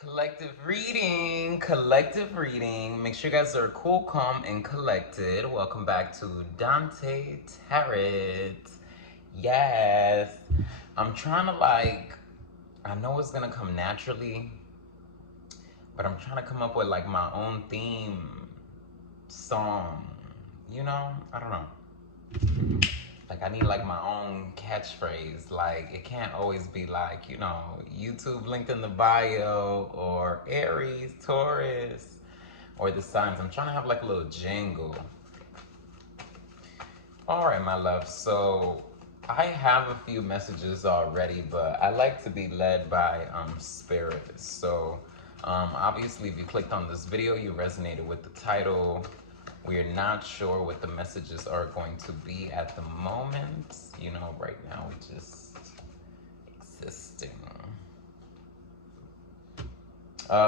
Collective reading. Make sure you guys are cool, calm, and collected. Welcome back to Dante Tarot. Yes, I'm trying to I know it's gonna come naturally, but I'm trying to come up with like my own theme song. I don't know. Like I need like my own catchphrase. Like it can't always be like, YouTube linked in the bio or Aries, Taurus, or the signs. I'm trying to have like a little jingle. All right, my love. So I have a few messages already, but I like to be led by spirit. So obviously, if you clicked on this video, you resonated with the title. We are not sure what the messages are going to be at the moment. Right now we're just existing.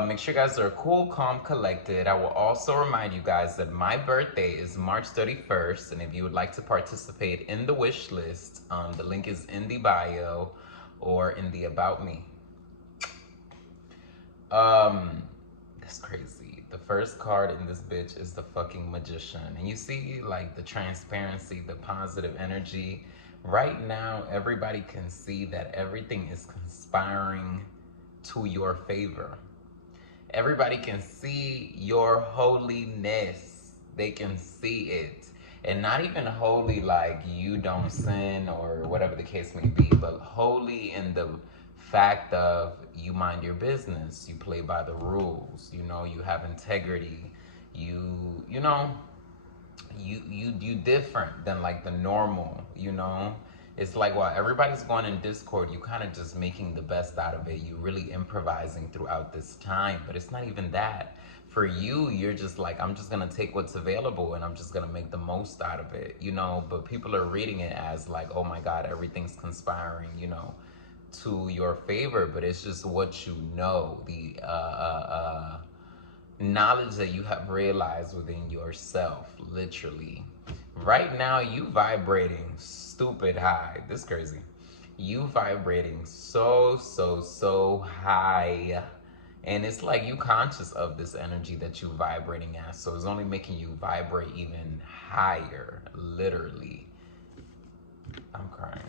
Make sure you guys are cool, calm, collected. I will also remind you guys that my birthday is March 31st, and if you would like to participate in the wish list, the link is in the bio or in the About Me. That's crazy. The first card in this bitch is the fucking Magician. And you see, like, the transparency, the positive energy. Right now, everybody can see that everything is conspiring to your favor. Everybody can see your holiness. They can see it. And not even holy like you don't sin or whatever the case may be, but holy in the fact of you mind your business, you play by the rules, you have integrity, you know, you different than like the normal. It's like while everybody's going in Discord, you kind of just making the best out of it. You really improvising throughout this time, but it's not even that. For you, you're just like, I'm just gonna take what's available and I'm just gonna make the most out of it. But people are reading it as like, oh my God, everything's conspiring, to your favor. But it's just what the knowledge that you have realized within yourself, literally. Right now, you vibrating stupid high. This is crazy. You vibrating so high. And it's like you conscious of this energy that you vibrating at. So it's only making you vibrate even higher, literally. I'm crying.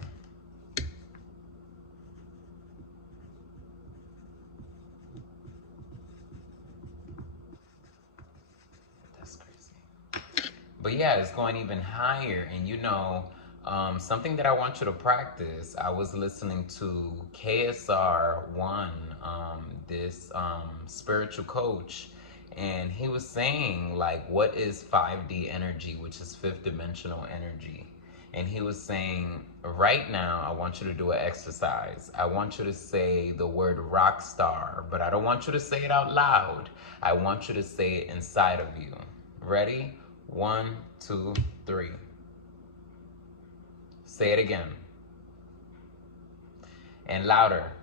That's crazy. But yeah, it's going even higher. And something that I want you to practice, I was listening to KSR1, this spiritual coach, and he was saying, like, what is 5D energy, which is fifth dimensional energy? And he was saying, right now, I want you to do an exercise. I want you to say the word rock star, but I don't want you to say it out loud. I want you to say it inside of you. Ready? 1, 2, 3. Say it again. And louder.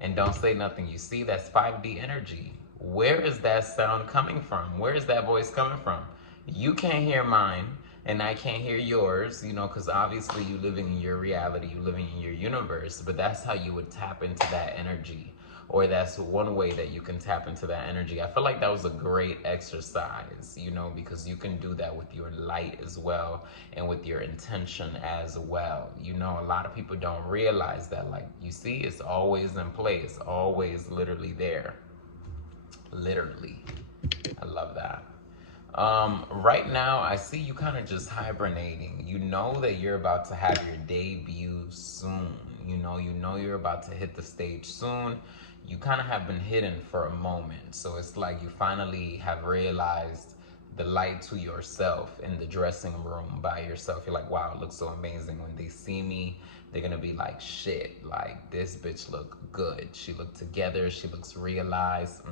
And don't say nothing. You see, that's 5D energy. Where is that sound coming from? Where is that voice coming from? You can't hear mine, and I can't hear yours, because obviously you're living in your reality, you're living in your universe, but that's how you would tap into that energy. Or that's one way that you can tap into that energy. I feel like that was a great exercise, because you can do that with your light as well and with your intention as well. A lot of people don't realize that. Like, you see, it's always in place, always literally there. Literally. I love that. Right now, I see you kind of just hibernating. You know that you're about to have your debut soon. You know you're about to hit the stage soon. You kind of have been hidden for a moment. So it's like you finally have realized the light to yourself in the dressing room by yourself. You're like, wow, it looks so amazing. When they see me, they're gonna be like, shit, like this bitch look good. She look together, she looks realized.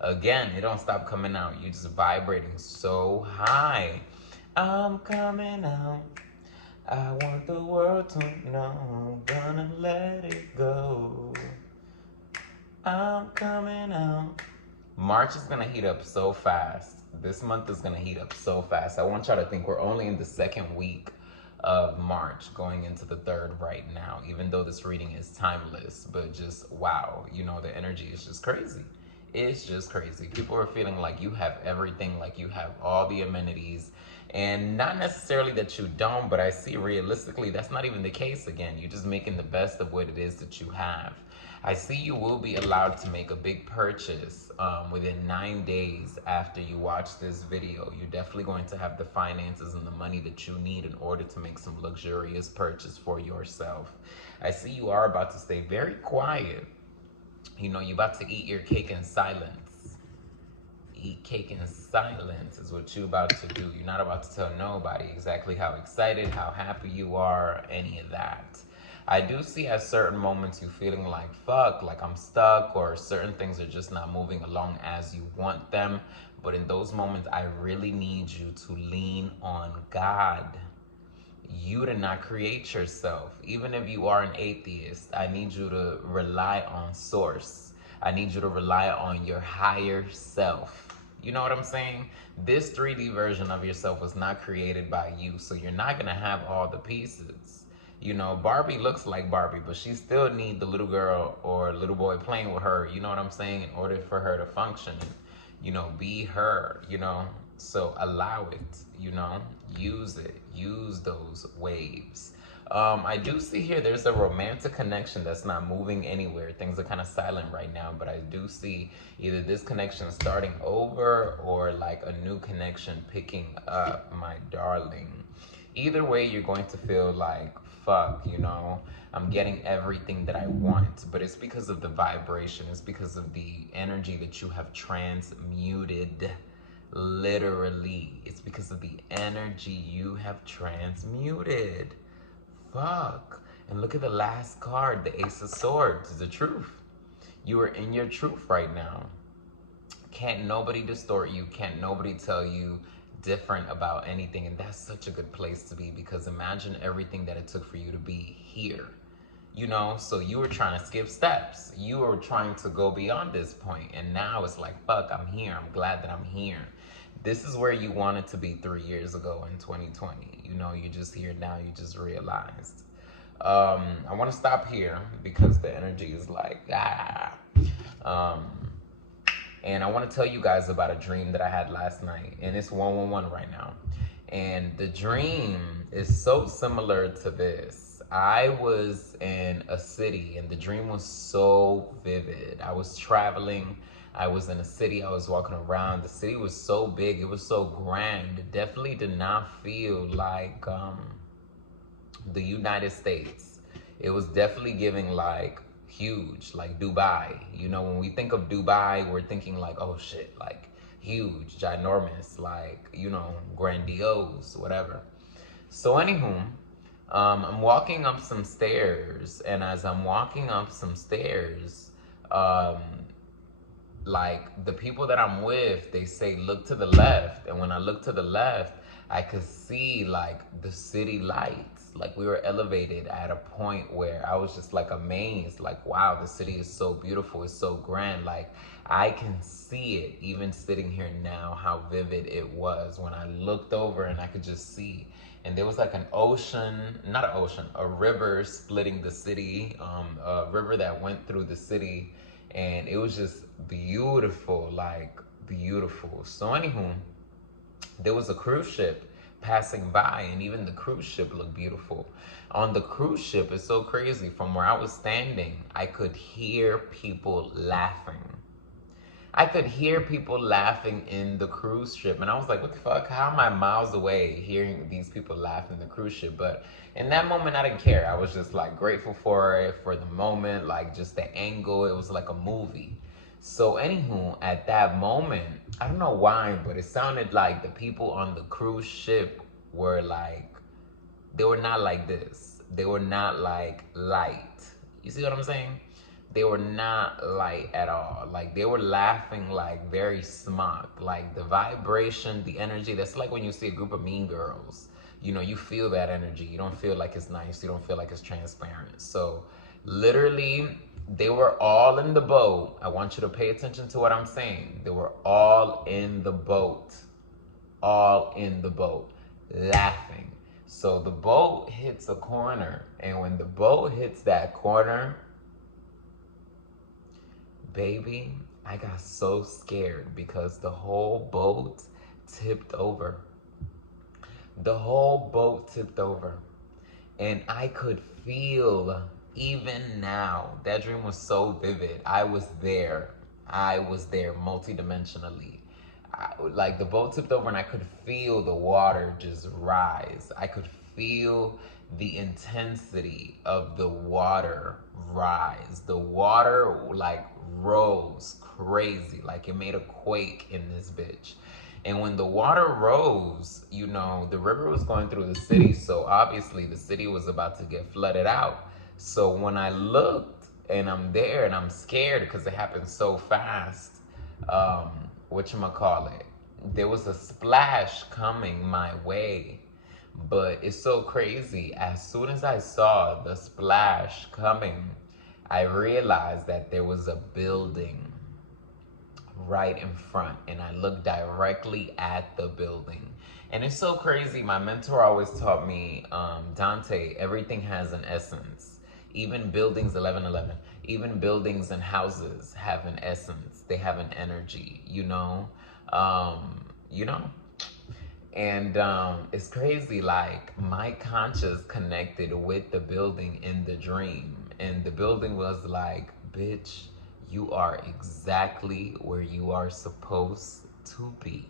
Again, it don't stop coming out. You just vibrating so high. I'm coming out. I want the world to know. I'm gonna let it go. I'm coming out. March is gonna heat up so fast. This month is gonna heat up so fast. I want y'all to think we're only in the second week of March, going into the 3rd right now, even though this reading is timeless. But just wow, you know, the energy is just crazy. It's just crazy. People are feeling like you have everything, like you have all the amenities. And not necessarily that you don't, but I see realistically that's not even the case again. You're just making the best of what it is that you have. I see you will be allowed to make a big purchase within 9 days after you watch this video. You're definitely going to have the finances and the money that you need in order to make some luxurious purchase for yourself. I see you are about to stay very quiet. You know, you're about to eat your cake in silence. Eat cake in silence is what you're about to do. You're not about to tell nobody exactly how excited, how happy you are, any of that. I do see at certain moments you feeling like, fuck, like I'm stuck, or certain things are just not moving along as you want them. But in those moments, I really need you to lean on God. You did not create yourself. Even if you are an atheist, I need you to rely on source. I need you to rely on your higher self. You know what I'm saying? This 3D version of yourself was not created by you, so you're not gonna have all the pieces. You know, Barbie looks like Barbie, but she still need the little girl or little boy playing with her, you know what I'm saying, in order for her to function and, you know, be her, you know. So allow it, you know, use it, use those waves. I do see here there's a romantic connection that's not moving anywhere. Things are kind of silent right now, but I do see either this connection starting over or like a new connection picking up, my darling. Either way, you're going to feel like, fuck, you know, I'm getting everything that I want, but it's because of the vibration. It's because of the energy that you have transmuted. Literally, it's because of the energy you have transmuted. Fuck. And look at the last card, the Ace of Swords, the truth. You are in your truth right now. Can't nobody distort you. Can't nobody tell you different about anything. And that's such a good place to be, because imagine everything that it took for you to be here. You know, so you were trying to skip steps. You were trying to go beyond this point. And now it's like, fuck, I'm here. I'm glad that I'm here. This is where you wanted to be 3 years ago in 2020. You know, you're just here now. You just realized. I want to stop here because the energy is like, and I want to tell you guys about a dream that I had last night. And it's 111 right now. And the dream is so similar to this. I was in a city and the dream was so vivid. I was traveling. I was in a city. I was walking around. The city was so big. It was so grand. It definitely did not feel like the United States. It was definitely giving like huge, like Dubai. You know, when we think of Dubai, we're thinking like, oh shit, like huge, ginormous, like, you know, grandiose, whatever. So anywho, I'm walking up some stairs, and as I'm walking up some stairs, like the people that I'm with, they say, look to the left. And when I look to the left, I could see like the city lights. Like we were elevated at a point where I was just like amazed, like, wow, the city is so beautiful. It's so grand. Like I can see it even sitting here now, how vivid it was when I looked over and I could just see. And there was like an ocean, not an ocean, a river splitting the city, a river that went through the city. And it was just beautiful, like beautiful. So anywho, there was a cruise ship passing by, and even the cruise ship looked beautiful. On the cruise ship, it's so crazy. From where I was standing, I could hear people laughing. I could hear people laughing in the cruise ship. And I was like, what the fuck? How am I miles away hearing these people laugh in the cruise ship? But in that moment, I didn't care. I was just like grateful for it, for the moment, like just the angle. It was like a movie. So anywho, at that moment, I don't know why, but it sounded like the people on the cruise ship were like, they were not like this. They were not like light. You see what I'm saying? They were not light at all. Like they were laughing like very smug. Like the vibration, the energy, that's like when you see a group of mean girls. You know, you feel that energy. You don't feel like it's nice. You don't feel like it's transparent. So literally, they were all in the boat. I want you to pay attention to what I'm saying. They were all in the boat. All in the boat. Laughing. So the boat hits a corner, and when the boat hits that corner, baby, I got so scared because the whole boat tipped over. The whole boat tipped over. And I could feel, even now, that dream was so vivid. I was there. I was there multidimensionally. Like the boat tipped over and I could feel the water just rise. I could feel the intensity of the water rise. The water like rose crazy. Like it made a quake in this bitch. And when the water rose, you know, the river was going through the city. So obviously the city was about to get flooded out. So when I looked and I'm there and I'm scared because it happened so fast, whatchamacallit, there was a splash coming my way. But it's so crazy. As soon as I saw the splash coming, I realized that there was a building right in front, and I looked directly at the building. And it's so crazy. My mentor always taught me, Dante, everything has an essence. Even buildings, 1111, even buildings and houses have an essence. They have an energy, you know? You know? And it's crazy, like my conscious connected with the building in the dream. And the building was like, bitch, you are exactly where you are supposed to be.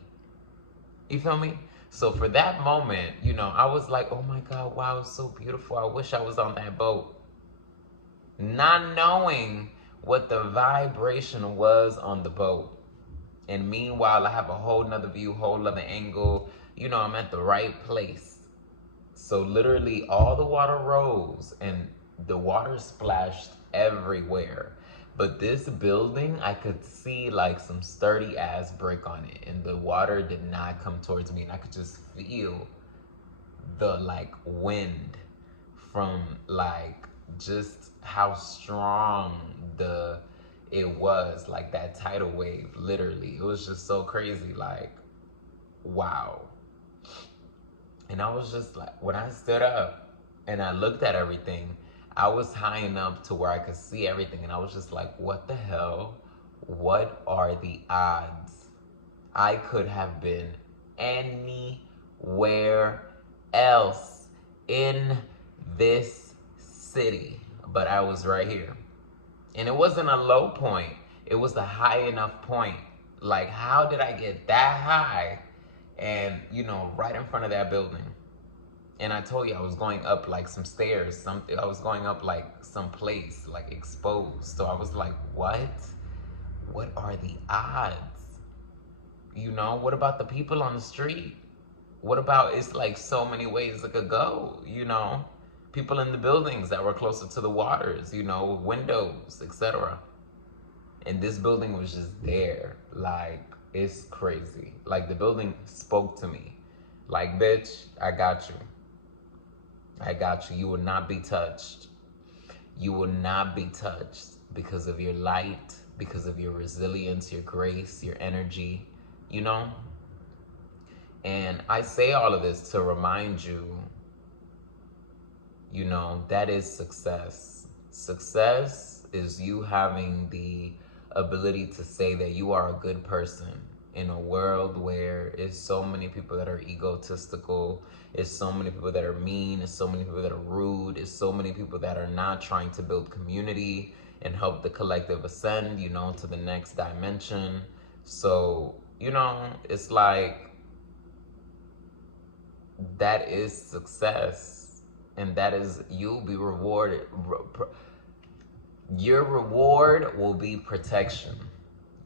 You feel me? So for that moment, you know, I was like, oh my God, wow, it's so beautiful. I wish I was on that boat. Not knowing what the vibration was on the boat. And meanwhile, I have a whole nother view, whole nother angle. You know, I'm at the right place. So literally all the water rose and the water splashed everywhere. But this building, I could see like some sturdy ass brick on it, and the water did not come towards me, and I could just feel the like wind from like just how strong the it was, like that tidal wave. Literally, it was just so crazy, like wow. And I was just like, when I stood up and I looked at everything, I was high enough to where I could see everything. And I was just like, what the hell? What are the odds? I could have been anywhere else in this city, but I was right here. And it wasn't a low point, it was a high enough point. Like, how did I get that high? And, you know, right in front of that building. And I told you I was going up like some stairs, something. I was going up like some place, like exposed. So I was like, what? What are the odds? You know, what about the people on the street? What about, it's like so many ways it could go, you know? People in the buildings that were closer to the waters, you know, windows, etc. And this building was just there. Like, it's crazy. Like, the building spoke to me. Like, bitch, I got you. I got you. You will not be touched. You will not be touched because of your light, because of your resilience, your grace, your energy, you know? And I say all of this to remind you, you know, that is success. Success is you having the ability to say that you are a good person in a world where it's so many people that are egotistical, it's so many people that are mean, it's so many people that are rude, it's so many people that are not trying to build community and help the collective ascend, you know, to the next dimension. So, you know, it's like, that is success, and that is, you'll be rewarded. Your reward will be protection.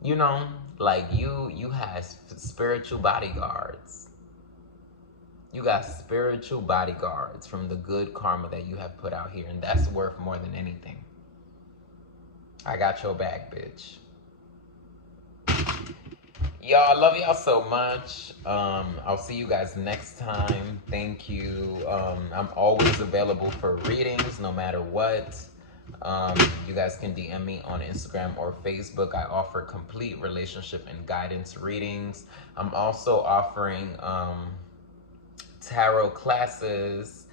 You know, like you have spiritual bodyguards. You got spiritual bodyguards from the good karma that you have put out here, and that's worth more than anything. I got your back, bitch. Y'all, I love y'all so much. I'll see you guys next time. Thank you. I'm always available for readings, no matter what. You guys can DM me on Instagram or Facebook. I offer complete relationship and guidance readings. I'm also offering tarot classes,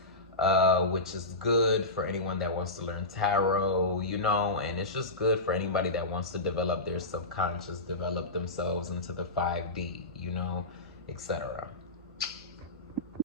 which is good for anyone that wants to learn tarot, you know, and it's just good for anybody that wants to develop their subconscious, develop themselves into the 5D, you know, etc.